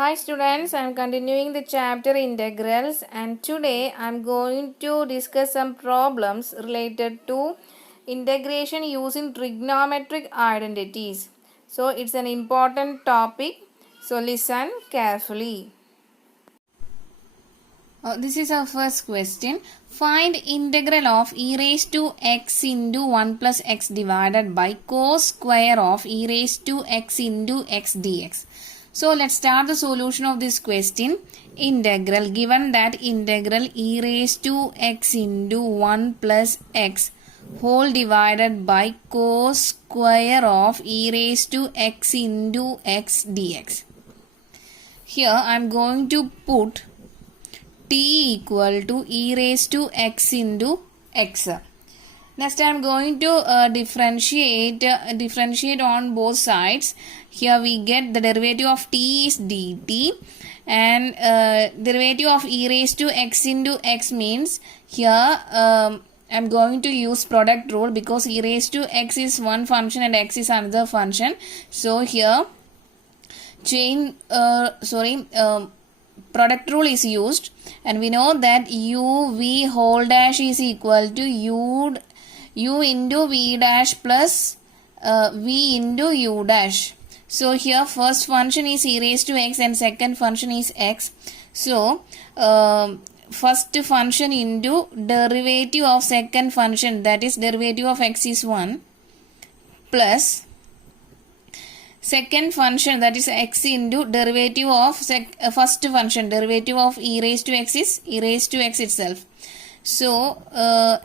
Hi students, I am continuing the chapter integrals and today I am going to discuss some problems related to integration using trigonometric identities. So it's an important topic, so listen carefully. This is our first question. Find integral of e raised to x into 1 plus x divided by cos square of e raised to x into x dx. So let's start the solution of this question. Integral, given that integral e raised to x into 1 plus x whole divided by cos square of e raised to x into x dx. Here I am going to put t equal to e raised to x into x. Next I am going to differentiate on both sides. Here we get the derivative of t is dt and derivative of e raised to x into x means here I am going to use product rule because e raised to x is one function and x is another function. So here product rule is used and we know that u v whole dash is equal to u into v dash plus v into u dash. So here first function is e raised to x and second function is x. So first function into derivative of second function, that is derivative of x is 1 plus second function, that is x into derivative of first function, derivative of e raised to x is e raised to x itself. So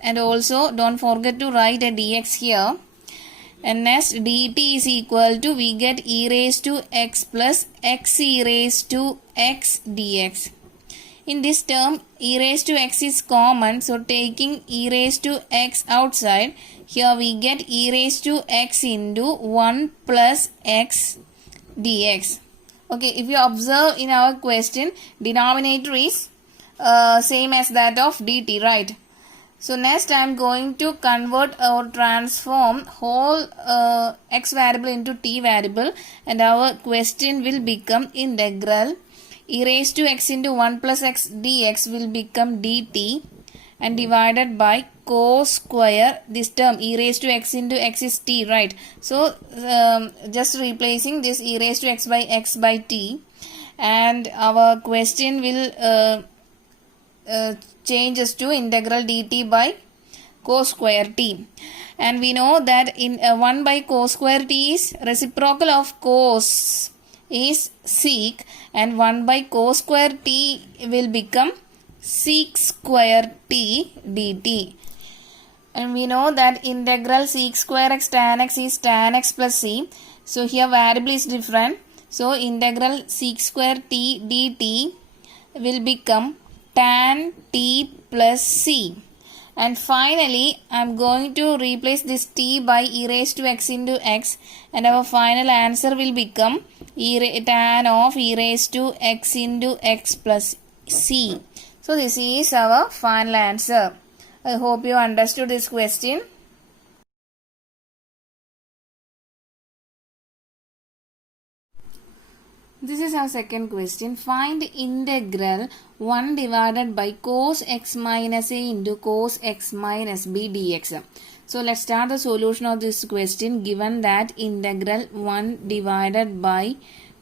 and also don't forget to write a dx here, and next dt is equal to we get e raised to x plus x e raised to x dx. In this term e raised to x is common, so taking e raised to x outside, here we get e raised to x into 1 plus x dx. Okay, if you observe in our question, denominator is same as that of dt, right? So next I am going to convert or transform whole x variable into t variable and our question will become integral e raised to x into 1 plus x dx will become dt and divided by cos square, this term e raised to x into x is t, right? So just replacing this e raised to x by t and our question will changes to integral dt by cos square t, and we know that in 1 by cos square t is reciprocal of cos is sec and 1 by cos square t will become sec square t dt, and we know that integral sec square x tan x is tan x plus c. So here variable is different, so integral sec square t dt will become tan t plus c. And finally I am going to replace this t by e raised to x into x and our final answer will become tan of e raised to x into x plus c. So this is our final answer. I hope you understood this question. This is our second question. Find integral 1 divided by cos x minus a into cos x minus b dx. So let's start the solution of this question. Given that integral 1 divided by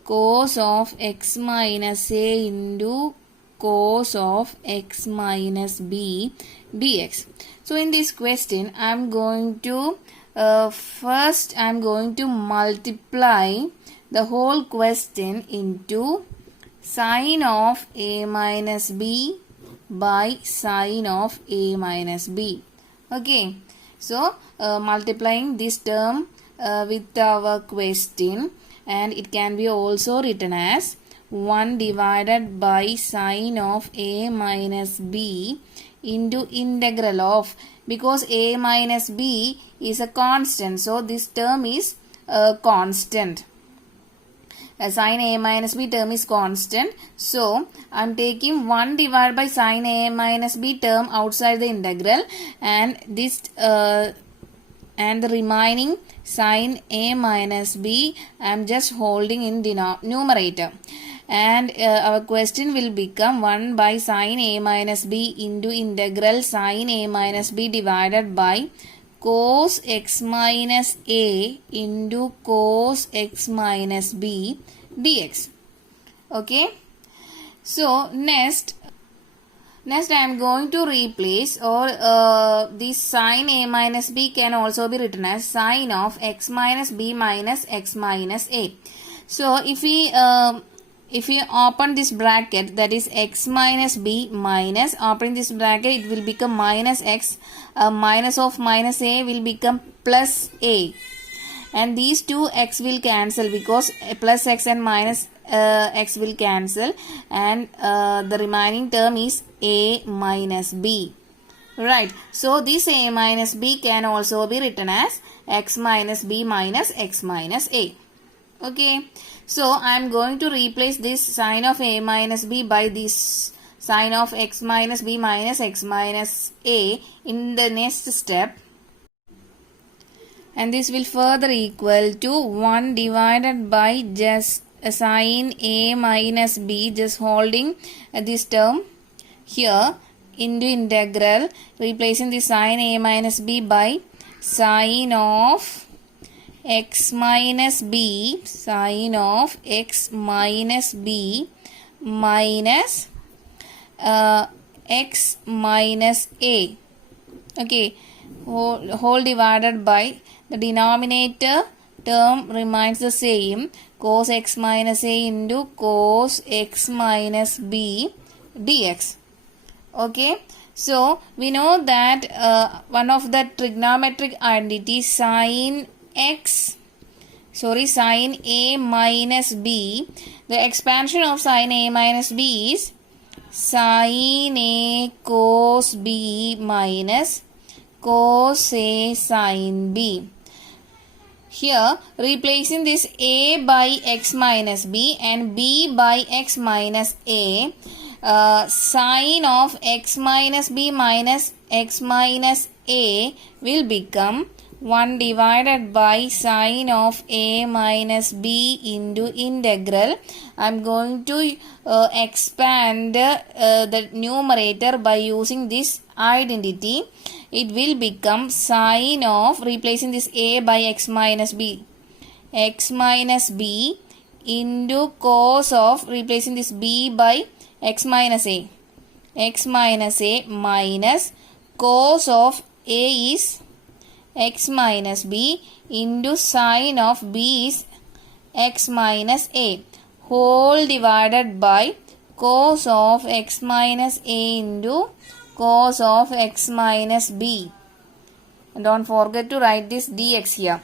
cos of x minus a into cos of x minus b dx. So in this question I am going to first I am going to multiply the whole question into sine of a minus b by sine of a minus b. Okay, so multiplying this term with our question, and it can be also written as 1 divided by sine of a minus b into integral of, because a minus b is a constant, so this term is constant. Sine a minus b term is constant, so I am taking 1 divided by sine a minus b term outside the integral, and this and the remaining sine a minus b I am just holding in numerator. and our question will become 1 by sine a minus b into integral sine a minus b divided by cos x minus a into cos x minus b dx. Okay, so next I am going to replace, or this sine a minus b can also be written as sine of x minus b minus x minus a. So if we open this bracket, that is x minus b minus, opening this bracket, it will become minus x, minus of minus a will become plus a, and these two x will cancel because plus x and minus x will cancel, and the remaining term is a minus b. Right, so this a minus b can also be written as x minus b minus x minus a. Okay, so I am going to replace this sine of a minus b by this sine of x minus b minus x minus a in the next step, and this will further equal to 1 divided by just sine a minus b, just holding this term here, into integral, replacing the sine a minus b by sine of x minus b, sine of x minus b minus x minus a. Okay, whole divided by the denominator term remains the same, cos x minus a into cos x minus b dx. Okay, so we know that one of the trigonometric identities sine a minus b, the expansion of sine a minus b is sine a cos b minus cos a sine b. Here, replacing this a by x minus b and b by x minus a, sine of x minus b minus x minus a will become 1 divided by sine of a minus b into integral. I am going to expand the numerator by using this identity. It will become sine of, replacing this a by x minus b into cos of, replacing this b by x minus a minus cos of a is x minus b into sine of b is x minus a, whole divided by cos of x minus a into cos of x minus b. And don't forget to write this dx here.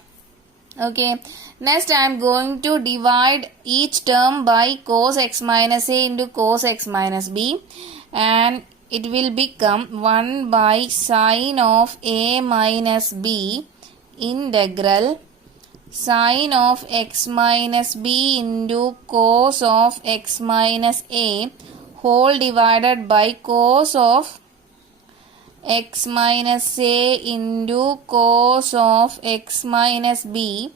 Okay, next I am going to divide each term by cos x minus a into cos x minus b, and it will become 1 by sine of a minus b integral sine of x minus b into cos of x minus a, whole divided by cos of x minus a into cos of x minus b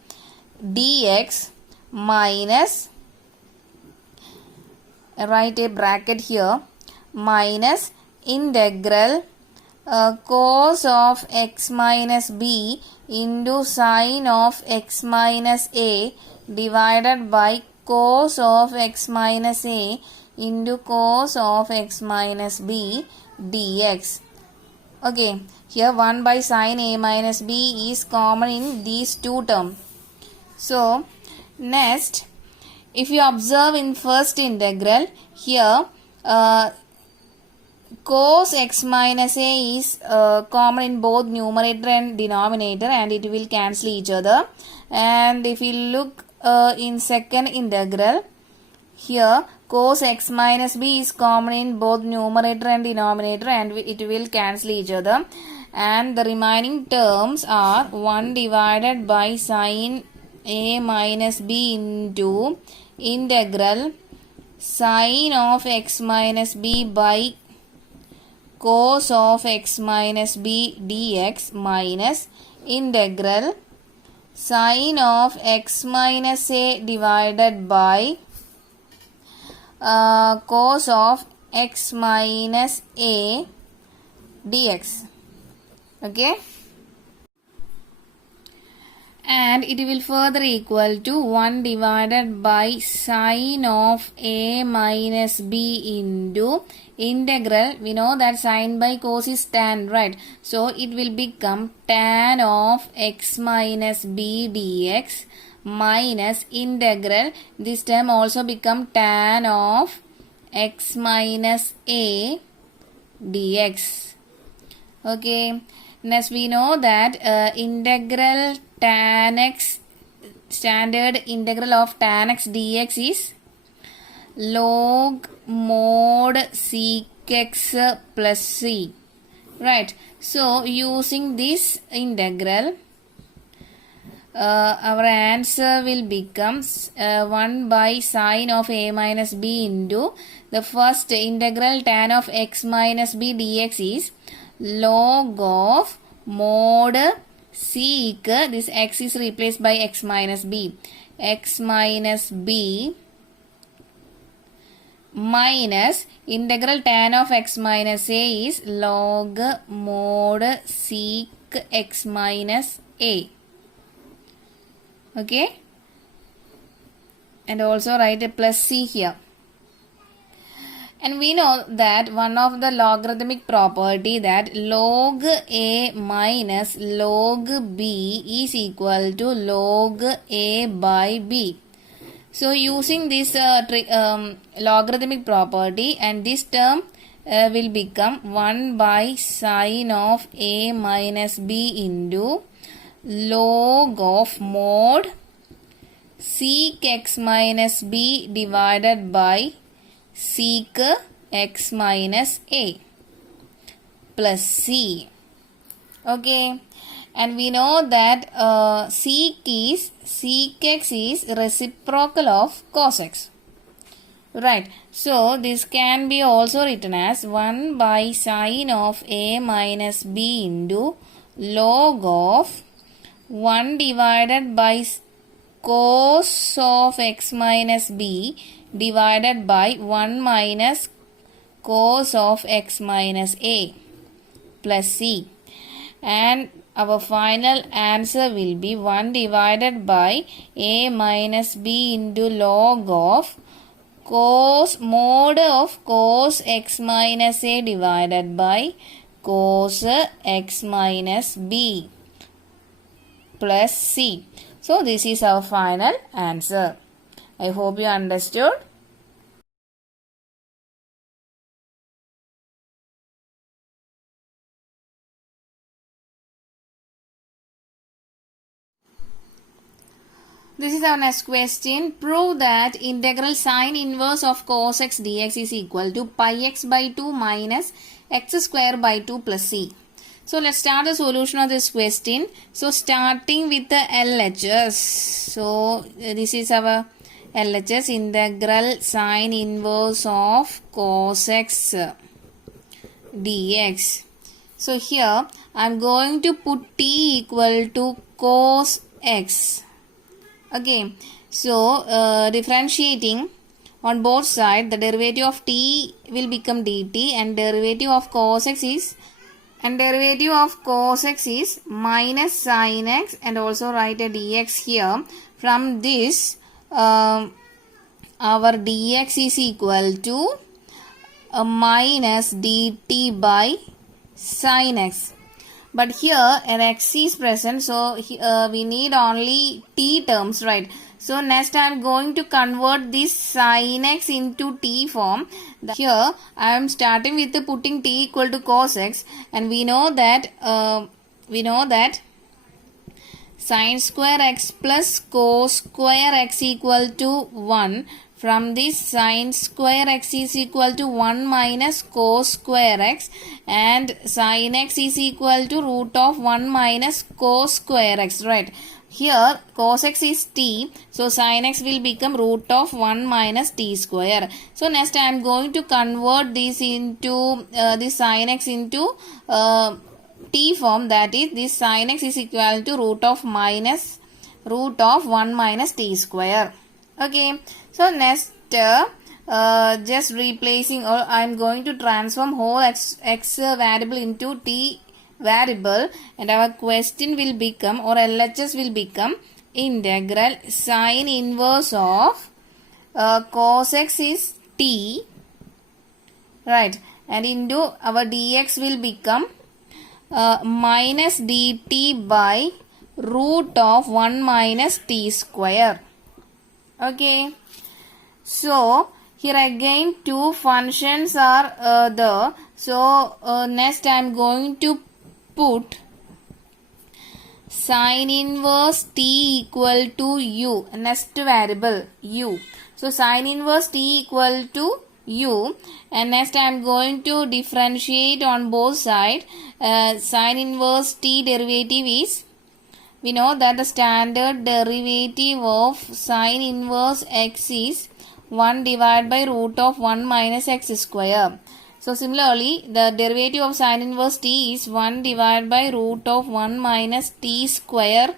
dx minus, write a bracket here, minus integral cos of x minus b into sine of x minus a divided by cos of x minus a into cos of x minus b dx. Okay, here 1 by sine a minus b is common in these two terms. So, next, if you observe in first integral, here cos x minus a is common in both numerator and denominator, and it will cancel each other. And if you look in second integral, here cos x minus b is common in both numerator and denominator, and it will cancel each other. And the remaining terms are 1 divided by sine a minus b into integral sine of x minus b by cos of x minus b dx minus integral sine of x minus a divided by cos of x minus a dx. Okay, and it will further equal to 1 divided by sine of a minus b into integral. We know that sine by cos is tan, right? So it will become tan of x minus b dx minus integral. This term also become tan of x minus a dx. Okay, next we know that integral tan x, standard integral of tan x dx is log mod sec x plus c, right? So using this integral, our answer will become 1 by sine of a minus b into the first integral tan of x minus b dx is log of mod sec, this x is replaced by x minus b minus integral tan of x minus a is log mod sec x minus a. Okay, and also write a plus c here. And we know that one of the logarithmic property that log a minus log b is equal to log a by b. So using this logarithmic property, and this term will become 1 by sine of a minus b into log of mod sec x minus b divided by sec x minus a plus c. Okay, and we know that sec x is reciprocal of cos x, right? So this can be also written as 1 by sine of a minus b into log of 1 divided by cos of x minus b divided by 1 minus cos of x minus a plus c, and our final answer will be 1 divided by a minus b into log of mod of cos x minus a divided by cos x minus b plus c. So this is our final answer. I hope you understood. This is our next question. Prove that integral sine inverse of cos x dx is equal to pi x by 2 minus x square by 2 plus c. So let's start the solution of this question. So starting with the LHS. So this is our LHS, integral sine inverse of cos x dx. So here I am going to put t equal to cos x. Okay, so differentiating on both sides, the derivative of t will become dt, and derivative of cos x is minus sin x, and also write a dx here. From this, our dx is equal to minus dt by sin x. But here an x is present, so we need only t terms, right? So next I am going to convert this sin x into t form. Here I am starting with putting t equal to cos x, and we know that sin square x plus cos square x equal to 1. From this, sin square x is equal to 1 minus cos square x, and sin x is equal to root of 1 minus cos square x, right? Here cos x is t, so sin x will become root of 1 minus t square. So next I am going to convert this into this sin x into t form, that is this sin x is equal to root of 1 minus t square. Okay, so next just replacing, or I'm going to transform whole x variable into t variable, and our question will become, or LHS will become, integral sine inverse of cos x is t, right, and into our dx will become minus dt by root of 1 minus t square. Okay, so here again two functions are there. So next I am going to put sine inverse t equal to u, next variable u. So sine inverse t equal to u, and next I am going to differentiate on both sides. Sine inverse t derivative is, we know that the standard derivative of sine inverse x is 1 divided by root of 1 minus x square. So similarly, the derivative of sine inverse t is 1 divided by root of 1 minus t square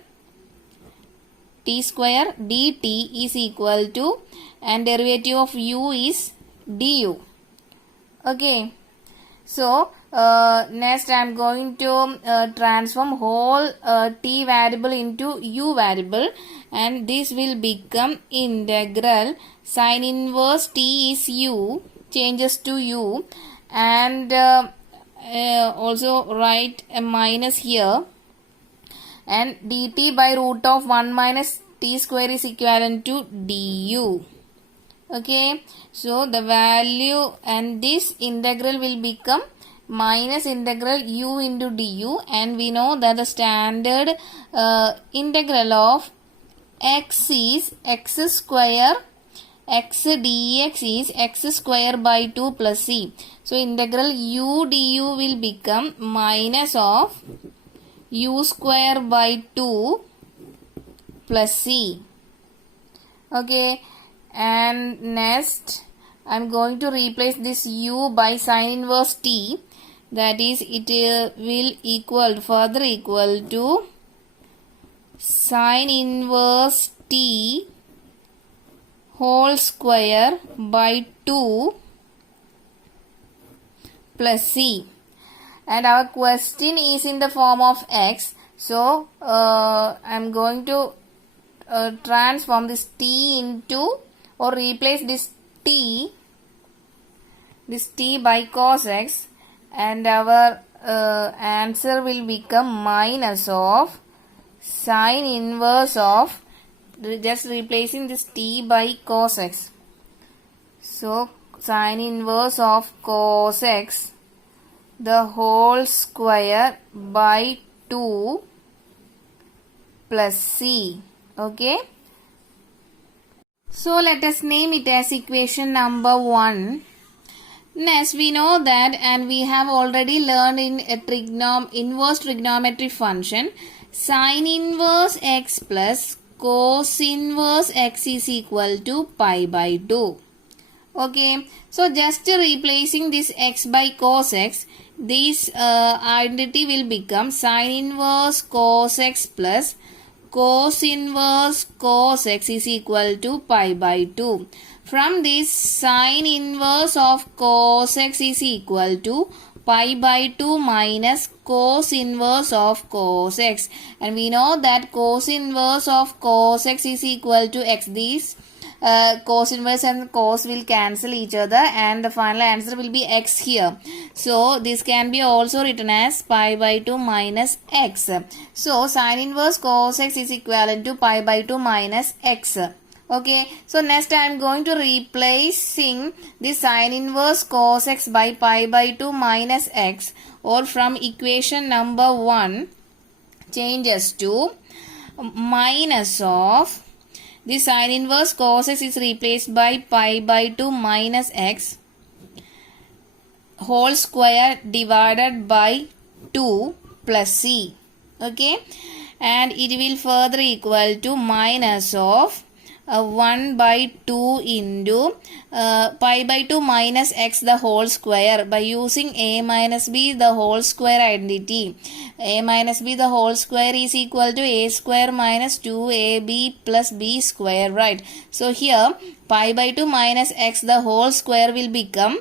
dt is equal to, and derivative of u is du. Okay, so next I am going to transform whole t variable into u variable, and this will become integral sine inverse t is u, changes to u, and also write a minus here, and dt by root of 1 minus t square is equivalent to du. Okay, so the value, and this integral will become minus integral u into du, and we know that the standard integral of x is x square, x dx is x square by 2 plus c. So integral u du will become minus of u square by 2 plus c. Okay, and next I am going to replace this u by sine inverse t, that is it will further equal to sine inverse t whole square by 2 plus c, and our question is in the form of x. So I am going to transform this t into, or replace this t by cos x, and our answer will become minus of sine inverse of, just replacing this t by cos x. So sine inverse of cos x the whole square by 2 plus c. Okay, so let us name it as equation number 1. Next, we know that, and we have already learned in a inverse trigonometry function, sine inverse x plus cos inverse x is equal to pi by 2. Okay, so just replacing this x by cos x, this identity will become sine inverse cos x plus cos inverse cos x is equal to pi by 2. From this, sine inverse of cos x is equal to pi by 2 minus cos inverse of cos x, and we know that cos inverse of cos x is equal to x. These cos inverse and cos will cancel each other, and the final answer will be x here. So this can be also written as pi by 2 minus x. So sine inverse cos x is equivalent to pi by 2 minus x. Okay, so next I am going to replacing this sine inverse cos x by pi by 2 minus x, or from equation number 1 changes to minus of this sine inverse cos x is replaced by pi by 2 minus x whole square divided by 2 plus c. Okay, and it will further equal to minus of 1 by 2 into pi by 2 minus x the whole square by using a minus b the whole square identity. A minus b the whole square is equal to a square minus 2ab plus b square, right? So here pi by 2 minus x the whole square will become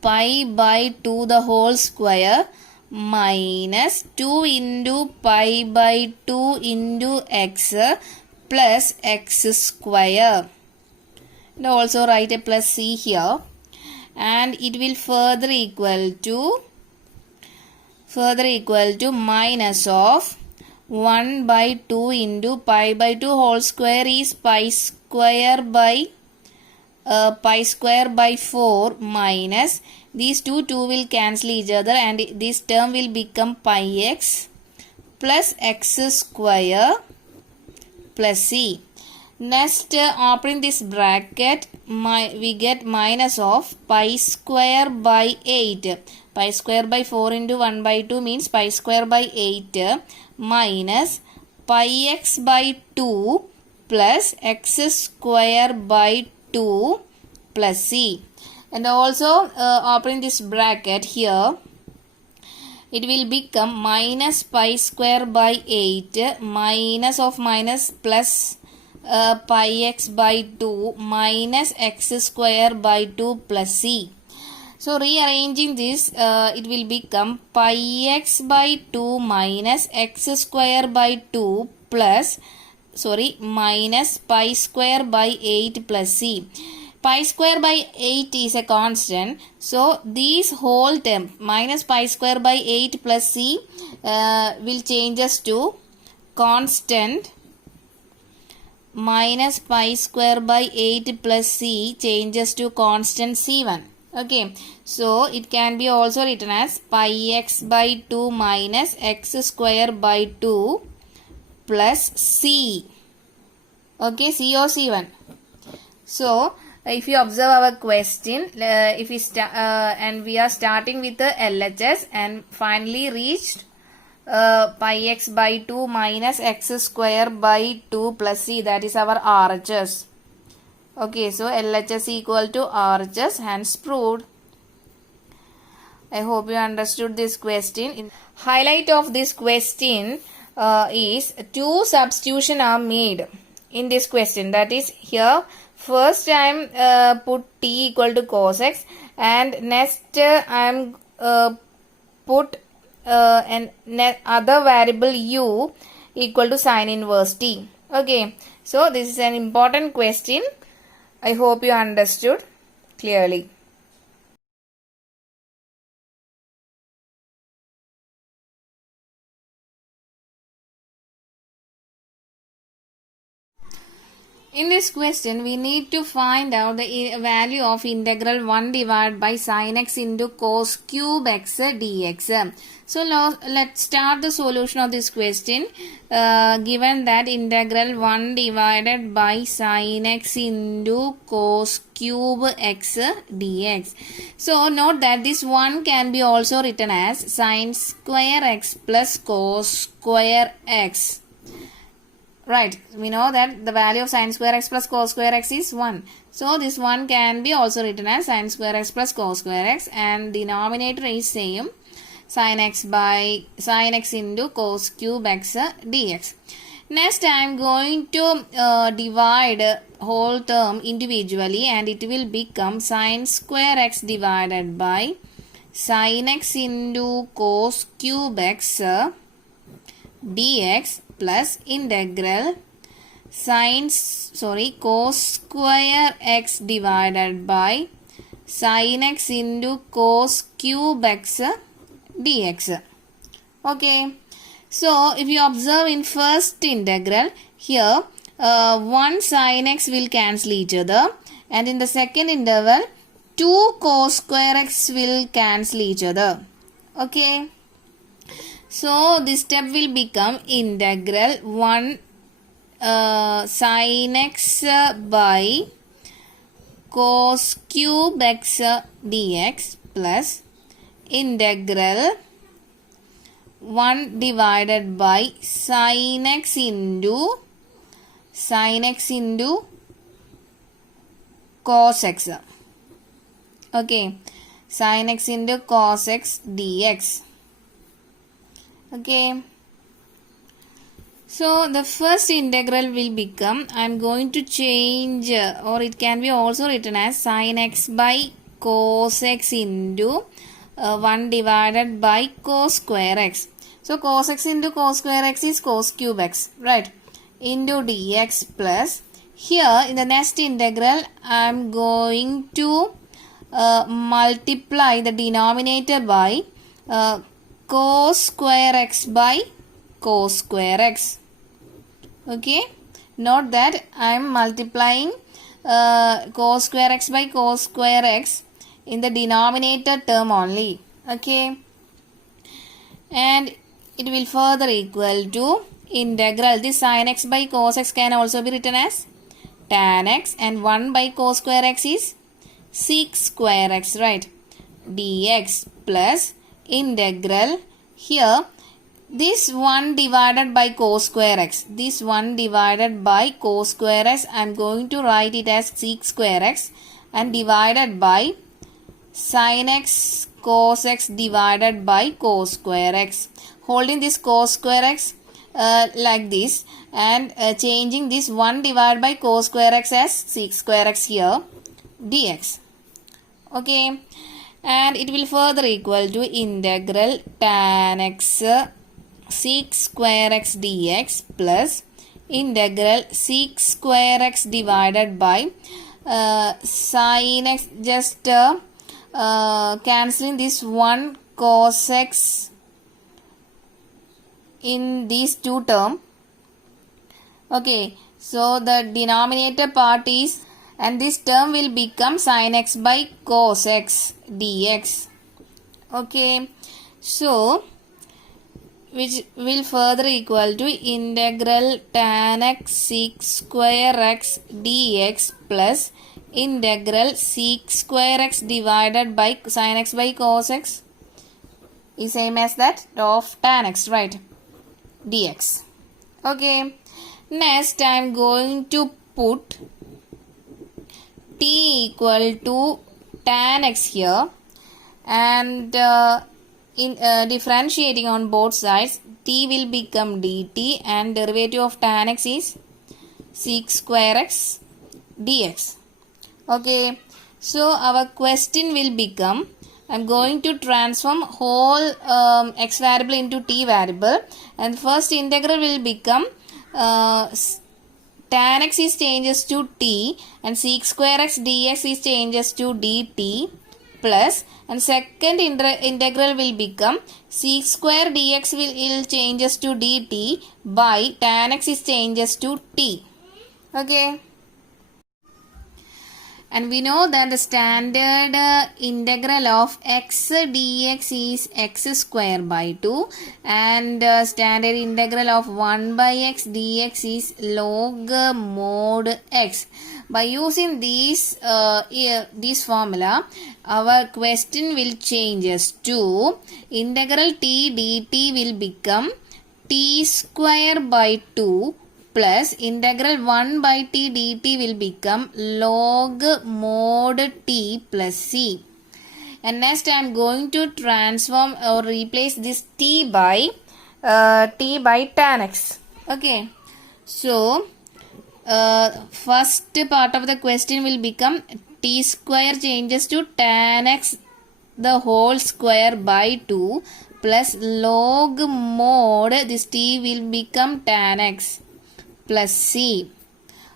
pi by 2 the whole square minus 2 into pi by 2 into x plus x square. And also write a plus c here. And it will further equal to minus of 1 by 2 into pi by 2 whole square is pi square by 4 minus these two will cancel each other and this term will become pi x plus x square plus c. Next, opening this bracket, we get minus of pi square by 8. Pi square by 4 into 1 by 2 means pi square by 8 minus pi x by 2 plus x square by 2 plus c. And also opening this bracket here, it will become minus pi square by 8 minus of minus plus pi x by 2 minus x square by 2 plus c. So rearranging this, it will become pi x by 2 minus x square by 2 plus minus pi square by 8 plus c. Pi square by 8 is a constant. So this whole term minus pi square by 8 plus c will change us to constant. Minus pi square by 8 plus c changes to constant c1. Okay, so it can be also written as pi x by 2 minus x square by 2 plus c. Okay, c or c1. So if you observe our question, if we and we are starting with the LHS and finally reached pi x by 2 minus x square by 2 plus c, that is our RHS. Okay, so LHS equal to RHS, hence proved. I hope you understood this question. Highlight of this question is two substitution are made in this question. That is here first I am put t equal to cos x and next I am put an other variable u equal to sin inverse t. Okay, so this is an important question. I hope you understood clearly. In this question, we need to find out the value of integral 1 divided by sin x into cos cube x dx. So let's start the solution of this question. Given that integral 1 divided by sin x into cos cube x dx. So note that this 1 can be also written as sin square x plus cos square x. Right, we know that the value of sin square x plus cos square x is 1. So this 1 can be also written as sin square x plus cos square x and denominator is same, sin x into cos cube x dx. Next I am going to divide whole term individually and it will become sin square x divided by sin x into cos cube x dx plus integral cos square x divided by sin x into cos cube x dx. Okay, so if you observe in first integral here 1 sin x will cancel each other and in the second interval 2 cos square x will cancel each other. Okay, so this step will become integral 1 sin x by cos cube x dx plus integral 1 divided by sin x into sin x into cos x. Okay, sin x into cos x dx. Okay, so the first integral will become, I am going to change, or it can be also written as sin x by cos x into 1 divided by cos square x. So cos x into cos square x is cos cube x, right? Into dx plus, here in the next integral I am going to multiply the denominator by cos square x by cos square x. Okay, note that I am multiplying cos square x by cos square x in the denominator term only. Okay, and it will further equal to integral. This sin x by cos x can also be written as tan x, and 1 by cos square x is sec square x, right? Dx plus integral, here this 1 divided by cos square x, this 1 divided by cos square x, I am going to write it as sec square x, and divided by sin x cos x divided by cos square x. Holding this cos square x like this, and changing this 1 divided by cos square x as sec square x here, dx. Okay, and it will further equal to integral tan x sec square x dx plus integral sec square x divided by sin x, just cancelling this 1 cos x in these two terms. Okay, so the denominator part is, and this term will become sin x by cos x dx. Okay, so which will further equal to integral tan x sec square x dx plus integral sec square x divided by sin x by cos x is same as that of tan x, right? Dx. Okay, next I am going to put t equal to tan x here, and in differentiating on both sides, t will become dt, and derivative of tan x is sec square x dx. Okay, so our question will become, I am going to transform whole x variable into t variable, and first integral will become tan x is changes to t, and sec square x dx is changes to dt plus, and second integral will become sec square dx will changes to dt by tan x is changes to t. Okay, and we know that the standard integral of x dx is x square by 2, and standard integral of 1 by x dx is log mod x. By using this formula, our question will changes to integral t dt will become t square by 2 plus integral 1 by t dt will become log mod t plus c. And next I am going to transform or replace this t by tan x. Okay, so first part of the question will become t square changes to tan x the whole square by 2 plus log mod, this t will become tan x plus c,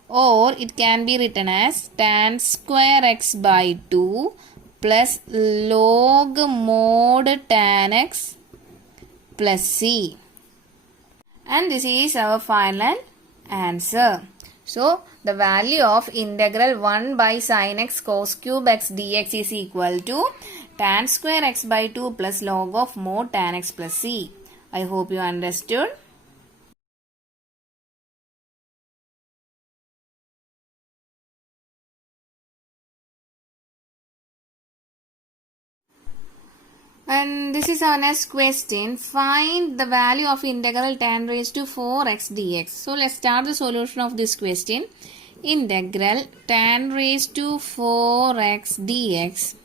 or it can be written as tan square x by 2 plus log mod tan x plus c, and this is our final answer. So the value of integral 1 by sin x cos cube x dx is equal to tan square x by 2 plus log of mod tan x plus c. I hope you understood. And this is our next question. Find the value of integral tan raised to 4x dx. So let's start the solution of this question. Integral tan raised to 4x dx.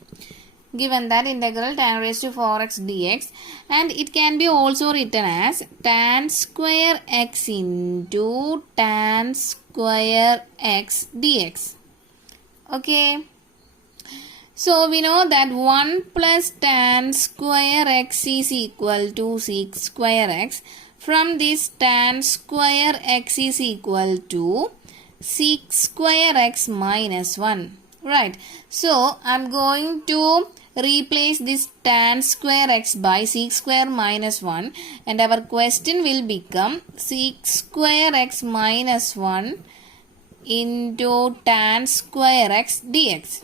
Given that integral tan raised to 4x dx, and it can be also written as tan square x into tan square x dx. Okay. So we know that 1 plus tan square x is equal to sec square x. From this, tan square x is equal to sec square x minus 1. Right. So I'm going to replace this tan square x by sec square minus 1, and our question will become sec square x minus 1 into tan square x dx.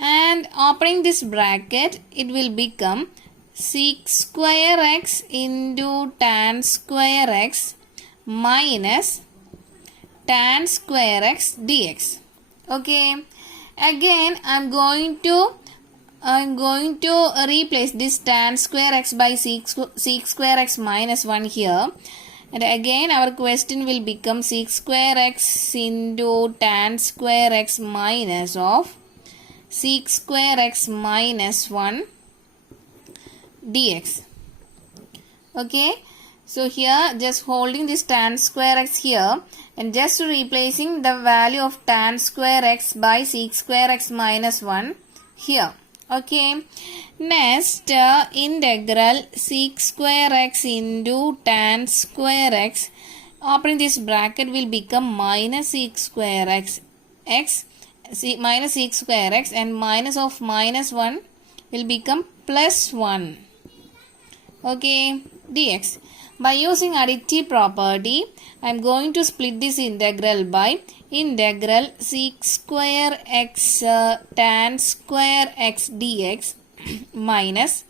And opening this bracket, it will become sec square x into tan square x minus tan square x dx. Okay. Again, I'm going to replace this tan square x by sec square x minus 1 here. And again, our question will become sec square x into tan square x minus of sec square x minus 1 dx. Okay. So here, just holding this tan square x here and just replacing the value of tan square x by sec square x minus 1 here. Okay. Next, integral sec square x into tan square x. Opening this bracket will become minus sec square x minus sec square x, and minus of minus 1 will become plus 1. Okay, dx. By using additive property, I am going to split this integral by integral sec square x tan square x dx minus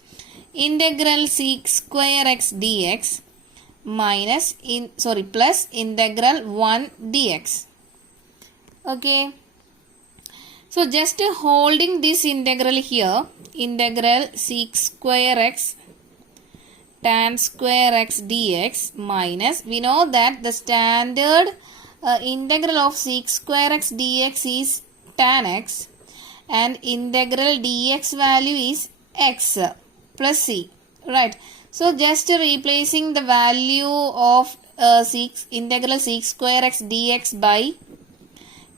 integral sec square x dx minus plus integral 1 dx. Okay. So just holding this integral here, integral sec square x tan square x dx minus, we know that the standard integral of sec square x dx is tan x, and integral dx value is x plus c. Right. So just replacing the value of integral sec square x dx by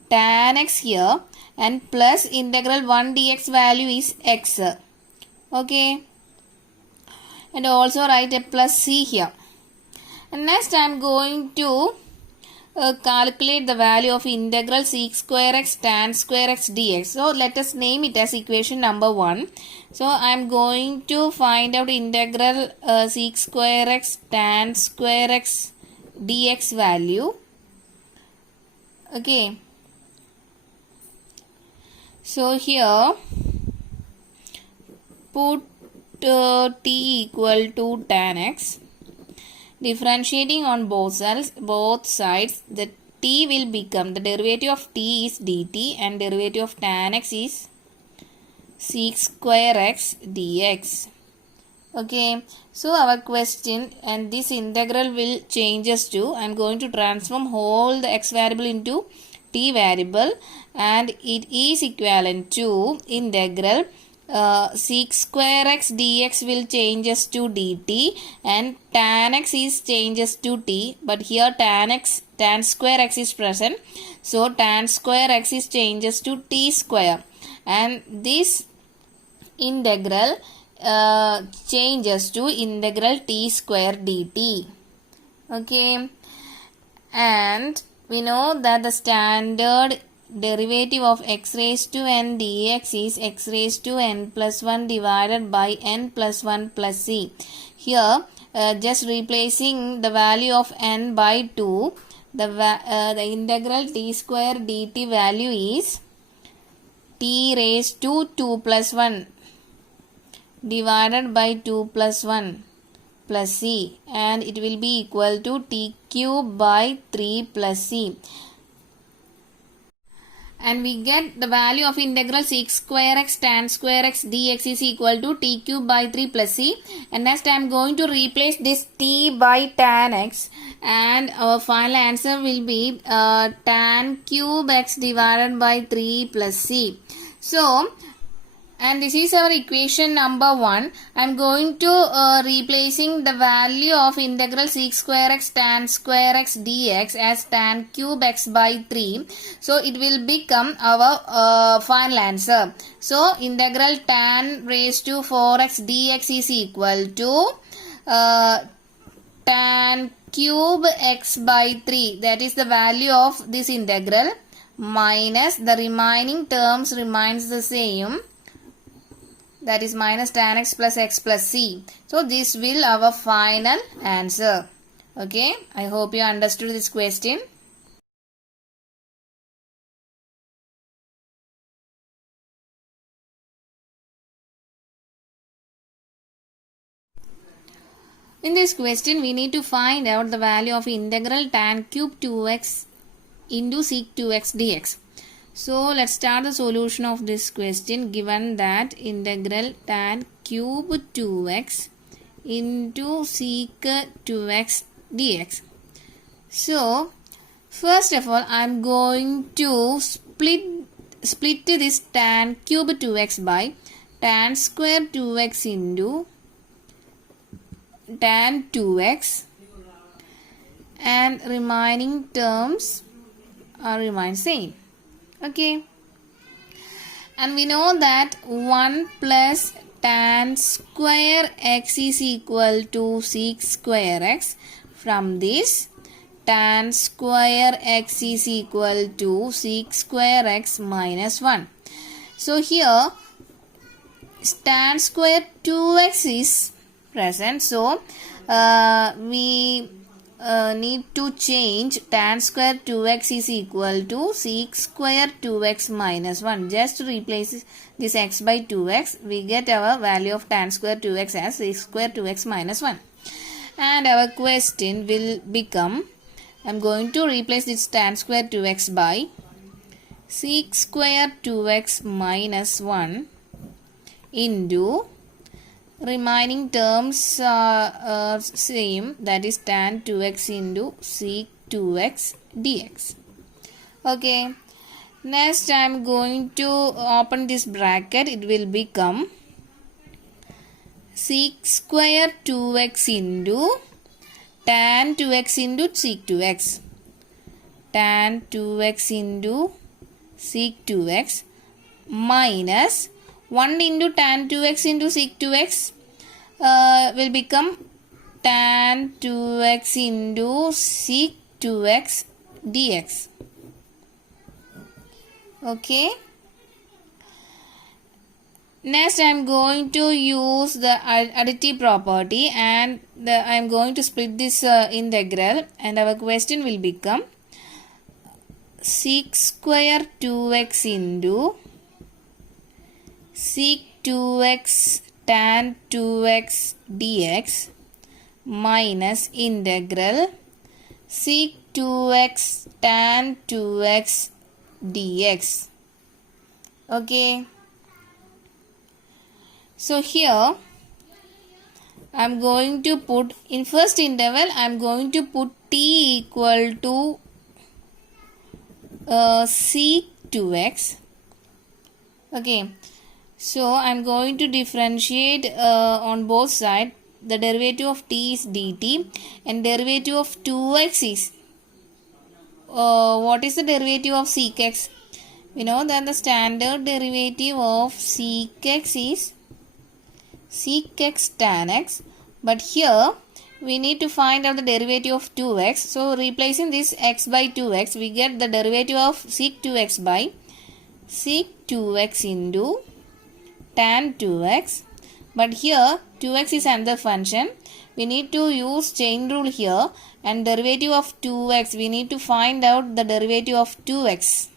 tan x here, and plus integral 1 dx value is x. Okay. And also write a plus c here. And next I am going to calculate the value of integral sec square x tan square x dx. So let us name it as equation number 1. So I am going to find out integral sec square x tan square x dx value. Okay. So here put t equal to tan x. Differentiating on both sides, the t will become, the derivative of t is dt and derivative of tan x is sec square x dx. Okay, so our question, and this integral will changes to, I am going to transform whole the x variable into t variable, and it is equivalent to integral sec square x dx will changes to dt, and tan x is changes to t, but here tan square x is present, so tan square x is changes to t square, and this integral changes to integral t square dt. Okay, and we know that the standard derivative of x raised to n dx is x raised to n plus 1 divided by n plus 1 plus c. Here just replacing the value of n by 2, the integral t square dt value is t raised to 2 plus 1 divided by 2 plus 1 plus c, and it will be equal to t cube by 3 plus c. and we get the value of integral sec square x tan square x dx is equal to t cube by 3 plus c. And next I am going to replace this t by tan x, and our final answer will be tan cube x divided by 3 plus c. So, and this is our equation number 1. I am going to replacing the value of integral sec square x tan square x dx as tan cube x by 3. So it will become our final answer. So integral tan raised to 4x dx is equal to tan cube x by 3. That is the value of this integral, minus the remaining terms remains the same. That is minus tan x plus c. So this will our final answer. Okay, I hope you understood this question. In this question, we need to find out the value of integral tan cube 2x into sec 2x dx. So let's start the solution of this question, given that integral tan cube 2x into sec 2x dx. So first of all, I am going to split this tan cube 2x by tan square 2x into tan 2x, and remaining terms remain same. Okay, and we know that 1 plus tan square x is equal to sec square x. From this, tan square x is equal to sec square x minus 1. So here tan square 2x is present, so we need to change tan square 2x is equal to sec square 2x minus 1. Just to replace this x by 2x, we get our value of tan square 2x as sec square 2x minus 1. And our question will become, I am going to replace this tan square 2x by sec square 2x minus 1 into remaining terms are same, that is tan 2x into sec 2x dx. Okay, next I am going to open this bracket. It will become sec square 2x into tan 2x into sec 2x, tan 2x into sec 2x minus 1 into tan 2x into sec 2x will become tan 2x into sec 2x dx. Okay. Next I am going to use the additive property, and I am going to split this integral, and our question will become sec square 2x into sec 2x tan 2x dx minus integral sec 2x tan 2x dx. Okay. So here I am going to put, in first interval I am going to put t equal to sec 2x. Okay. So I am going to differentiate on both sides. The derivative of t is dt, and derivative of 2x is what is the derivative of sec x? We know that the standard derivative of sec x is sec x tan x, but here we need to find out the derivative of 2x. So replacing this x by 2x, we get the derivative of sec 2x by sec 2x into tan 2x, but here 2x is another function. We need to use chain rule here, and derivative of 2x, we need to find out the derivative of 2x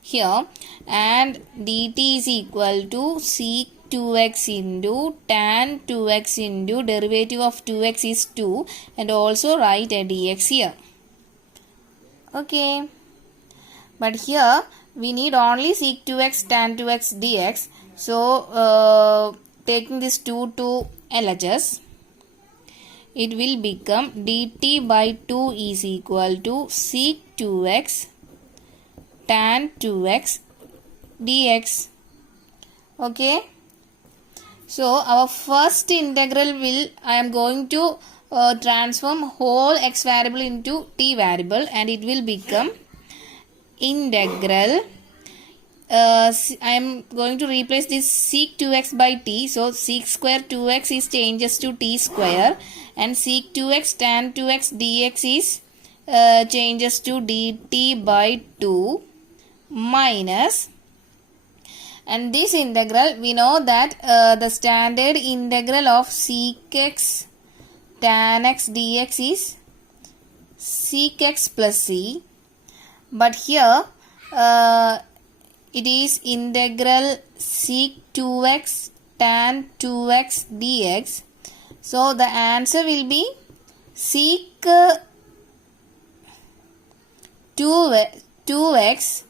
here, and dt is equal to sec 2x into tan 2x into derivative of 2x is 2, and also write a dx here. Okay, but here we need only sec 2x tan 2x dx. So taking this 2 to LHS, it will become dt by 2 is equal to sec 2x tan 2x dx. Okay. So our first integral will, I am going to transform whole x variable into t variable, and it will become integral. I am going to replace this sec 2x by t. So sec square 2x is changes to t square, and sec 2x tan 2x dx is changes to dt by 2 minus. And this integral, we know that the standard integral of sec x tan x dx is sec x plus c. But here it is integral sec 2x tan 2x dx. So the answer will be sec 2x.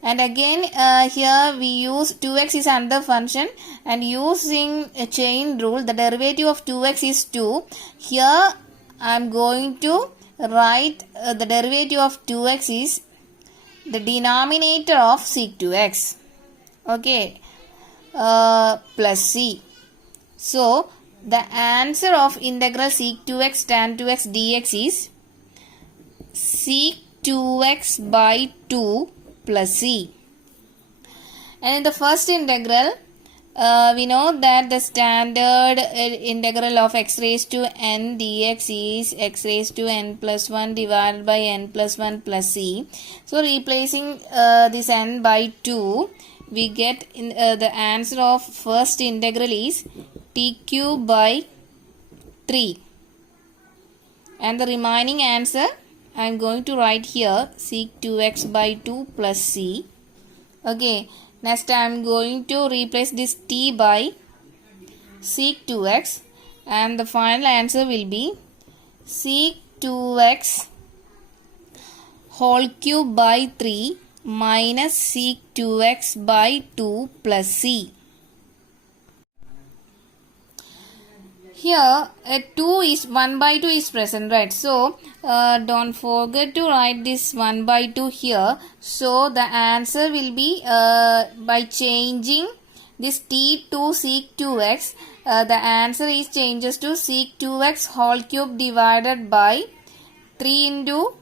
And again here we use 2x is another function, and using a chain rule, the derivative of 2x is 2. Here I am going to write the derivative of 2x is the denominator of sec 2x. Okay, plus c. So the answer of integral sec 2x tan 2x dx is sec 2x by 2 plus c. And in the first integral, we know that the standard integral of x raised to n dx is x raised to n plus 1 divided by n plus 1 plus c. So replacing this n by 2, we get the answer of first integral is t cube by 3. And the remaining answer I am going to write here sec 2x by 2 plus c. Okay, next I am going to replace this t by sec 2x, and the final answer will be sec 2x whole cube by 3 minus sec 2x by 2 plus c. Here 2 is 1 by 2 is present, right? So don't forget to write this 1 by 2 here. So the answer will be by changing this t to sec 2x, the answer is changes to sec 2x whole cube divided by 3 into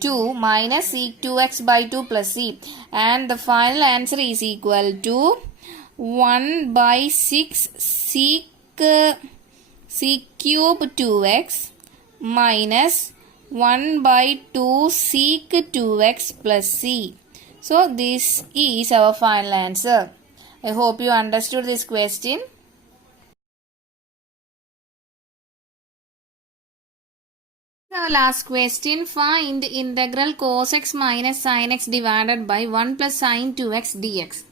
2 minus sec 2x by 2 plus c, and the final answer is equal to 1 by 6 sec cube 2x minus 1 by 2 sec 2x plus c. So this is our final answer. I hope you understood this question. Our last question, find integral cos x minus sin x divided by 1 plus sin 2x dx.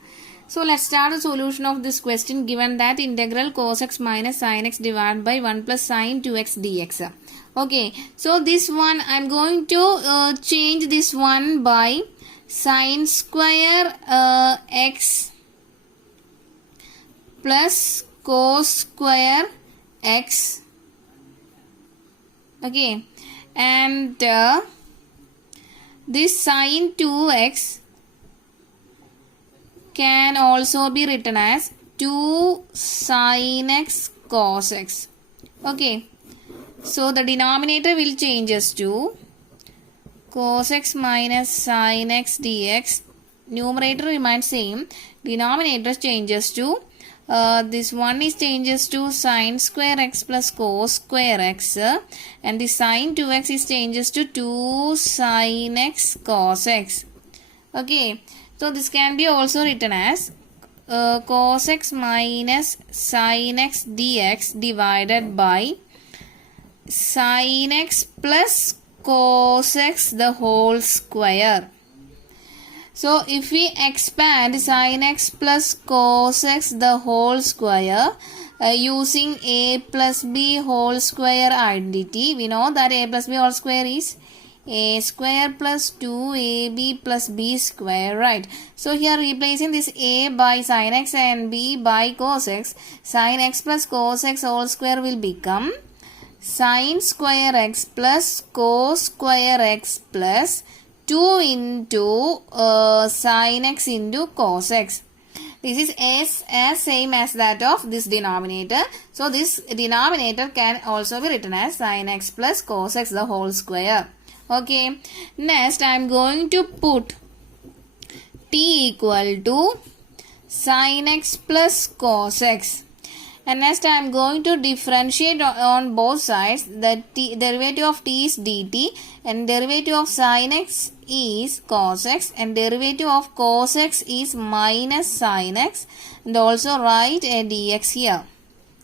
So let's start the solution of this question, given that integral cos x minus sin x divided by 1 plus sin 2x dx. Okay, so this one I am going to change this one by sin square x plus cos square x. Okay, and this sin 2x can also be written as 2 sin x cos x. Okay, so the denominator will changes to cos x minus sin x dx. Numerator remains same. Denominator changes to this one is changes to sin square x plus cos square x, and the sin 2x is changes to 2 sin x cos x. Okay, so this can be also written as cos x minus sin x dx divided by sin x plus cos x the whole square. So if we expand sin x plus cos x the whole square using a plus b whole square identity, we know that a plus b whole square is a square plus 2ab plus b square, right? So here replacing this a by sin x and b by cos x, sin x plus cos x whole square will become sin square x plus cos square x plus 2 into sin x into cos x. This is as same as that of this denominator. So this denominator can also be written as sin x plus cos x the whole square. Okay. Next I am going to put t equal to sin x plus cos x. And next I am going to differentiate on both sides. The derivative of t is dt and derivative of sin x is cos x and derivative of cos x is minus sin x, and also write a dx here.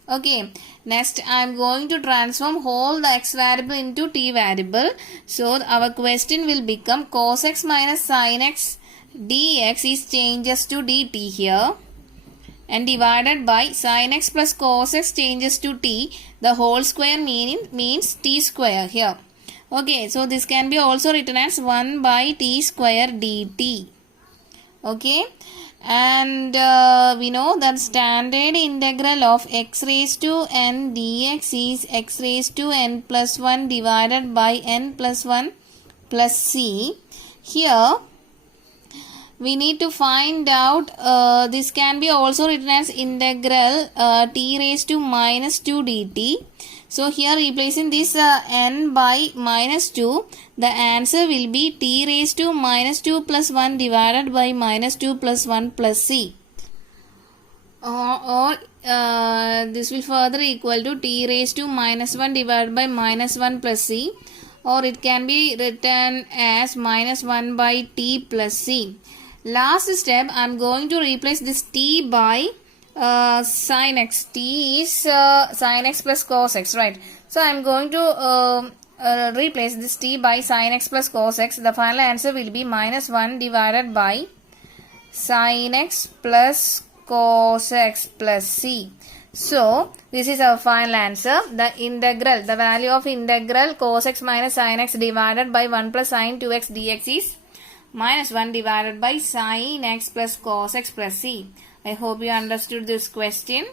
Okay, next I am going to transform whole the x variable into t variable. So our question will become cos x minus sin x dx is changes to dt here, and divided by sin x plus cos x changes to t, the whole square means t square here. Okay, so this can be also written as 1 by t square dt. Okay, and we know that standard integral of x raised to n dx is x raised to n plus 1 divided by n plus 1 plus c. Here we need to find out, this can be also written as integral t raised to minus 2 dt. So here replacing this n by minus 2, the answer will be t raised to minus 2 plus 1 divided by minus 2 plus 1 plus c. Or this will further equal to t raised to minus 1 divided by minus 1 plus c, or it can be written as minus 1 by t plus c. Last step, I am going to replace this t by sin x. T is sin x plus cos x, right? So I am going to replace this t by sin x plus cos x. The final answer will be minus 1 divided by sin x plus cos x plus c. So this is our final answer. The integral, the value of integral cos x minus sin x divided by 1 plus sin 2x dx is minus 1 divided by sin x plus cos x plus c. I hope you understood this question.